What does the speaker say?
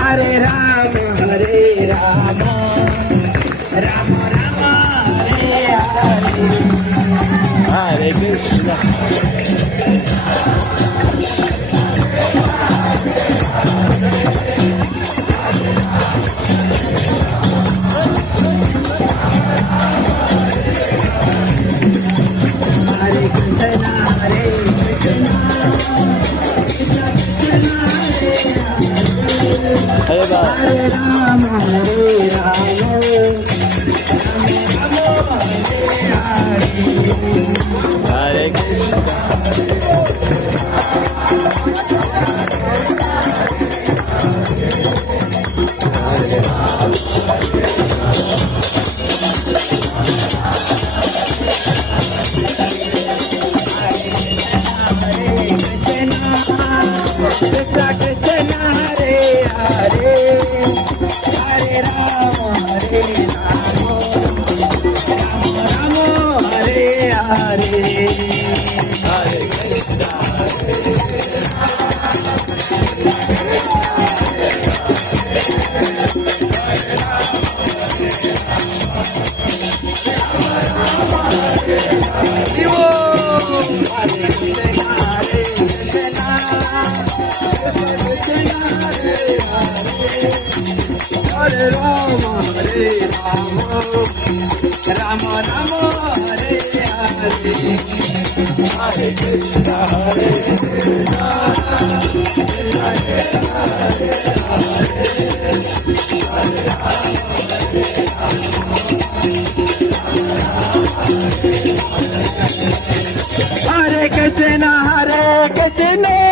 Hare Rama, Rama Rama, Hare Hare, Hare Krishna. Hare Krishna, Hare Krishna, Krishna Krishna, Hare Baba. Hare Rama, Hare Rama, Rama Rama, Hare Hare Hare. Krishna. Krishna Krishna, Hare Hare, Hare Rama, Hare Rama, Rama Rama, Hare Hare. Hare Krishna. Hare Rama, Hare Rama, Rama Rama, Hare Hare. Hare Krishna. Hare Krishna. Hare Krishna, Hare Krishna,